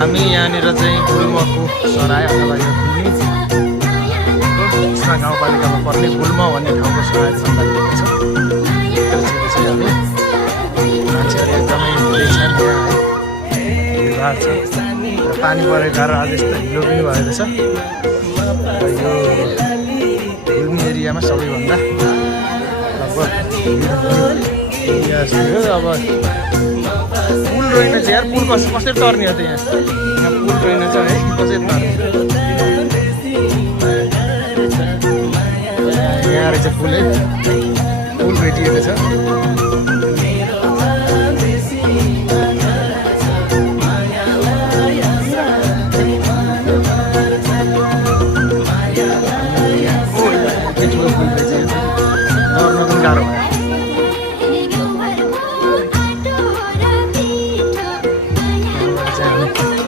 हामी यहाँनिर चाहिँ गुल्मको सराय अथवा यो गुल्मी गाउँपालिकामा पर्ने गुल्म भन्ने ठाउँको सराय सञ्चालित छ। चाहिँ हामी मान्छेहरू एकदमै धेरै छन् यहाँ है, भिडभाड छ। पानी परेको कारण आज यस्तो हिलो पनि भएको छ। यो गुल्मी एरियामा सबैभन्दा लगभग अब पुल रहेनछ यार, पुल कसरी तर्ने हो त यहाँ पुल रहेनछ है, कसरी तर्ने यहाँ रहेछ पुल है, पुल भेटिएको छ।